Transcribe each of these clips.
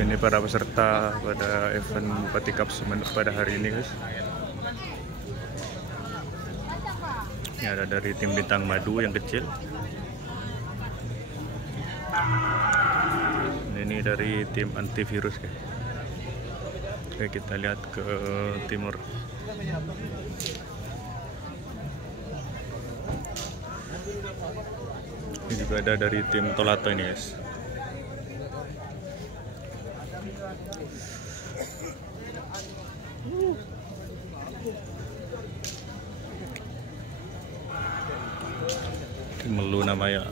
Ini para peserta pada event Bupati Cup Sumeneb pada hari ini, guys. Ini ada dari tim Bintang Madu yang kecil. Ini dari tim antivirus, guys. Oke, kita lihat ke timur. Ini juga ada dari tim Tolato ini, guys. Tim Melu namanya.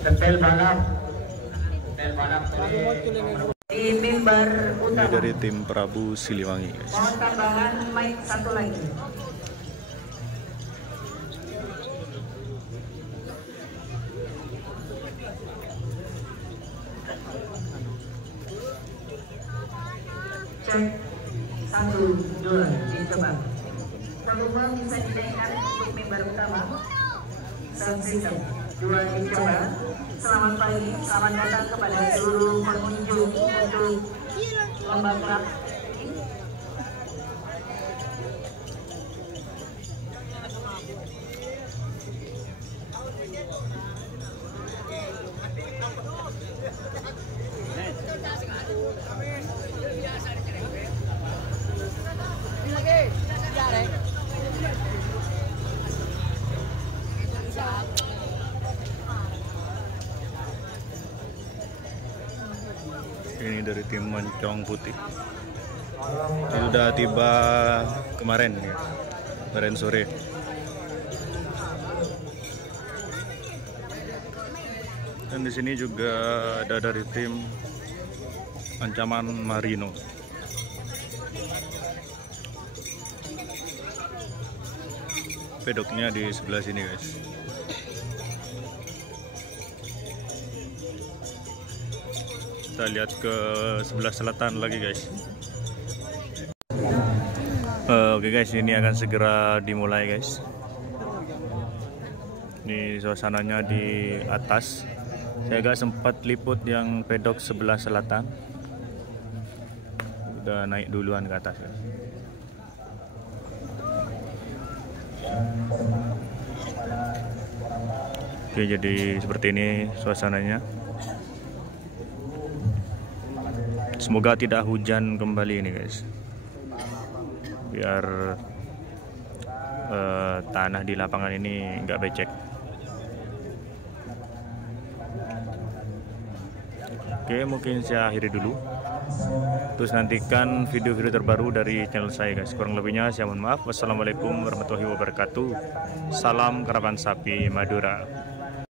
Tempel balap di mimbar utama. Ini dari tim Prabu Siliwangi, guys. Mohon tambahan mic satu lagi. Cek 1, 2 dicoba. Volume bisa dinaikkan untuk mimbar utama. Sound system 2 dicoba. Selamat pagi, selamat datang kepada seluruh pengunjung untuk lomba kerap. Ini dari tim Moncong Putih. Ini sudah tiba kemarin, ya. Kemarin sore. Dan di sini juga ada dari tim Ancaman Marino. Pedoknya di sebelah sini, guys. Kita lihat ke sebelah selatan lagi, guys. Oke, guys, ini akan segera dimulai, guys. Ini suasananya di atas. Saya agak sempat liput yang pedok sebelah selatan. Udah naik duluan ke atas, guys. Oke, jadi seperti ini suasananya. Semoga tidak hujan kembali ini, guys, biar tanah di lapangan ini nggak becek. Oke, mungkin saya akhiri dulu. Terus nantikan video-video terbaru dari channel saya, guys. Kurang lebihnya saya mohon maaf. Wassalamualaikum warahmatullahi wabarakatuh. Salam Karapan Sapi Madura.